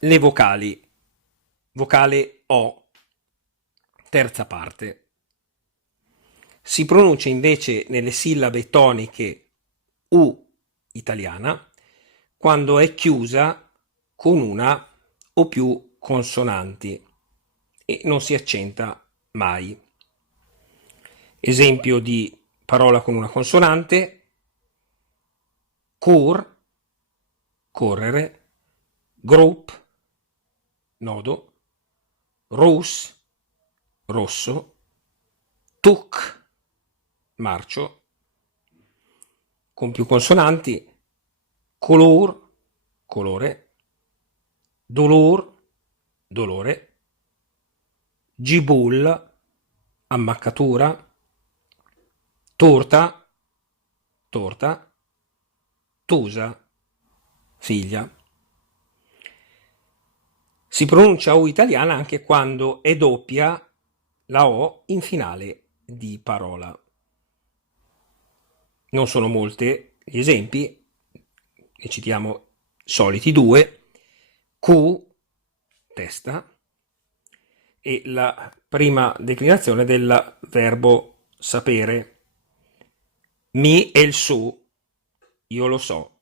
Le vocali. Vocale O, terza parte. Si pronuncia invece nelle sillabe toniche U italiana quando è chiusa con una o più consonanti e non si accenta mai. Esempio di parola con una consonante: cur, correre, group, nodo, rus, rosso, tuk, marcio. Con più consonanti: color, colore, dolor, dolore, gibul, ammaccatura, torta, torta, tusa, figlia. Si pronuncia O italiana anche quando è doppia la O in finale di parola. Non sono molti gli esempi, ne citiamo soliti due: Q, testa, e la prima declinazione del verbo sapere. Mi e il su, io lo so.